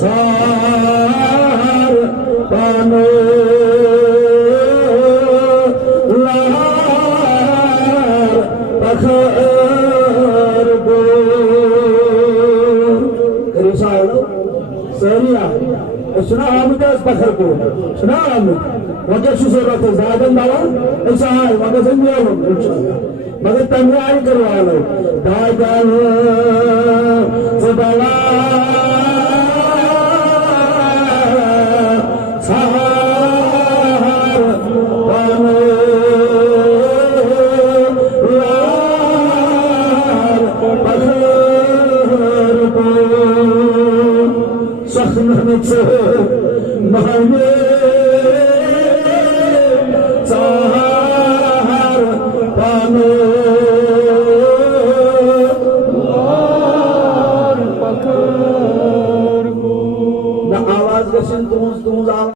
सार पानो लार पखर गो रिसालो सरिया सुना आमद पखर को सुना आमद वजह से जरूरत है ज़ादन दावा ऐसा है वजह से नहीं हो मगर तमियाल करवा लो दादन ज़बाला सार पानो लार पखर को सखन से महने सार पानो लार पखर को न आवाज गशन तुम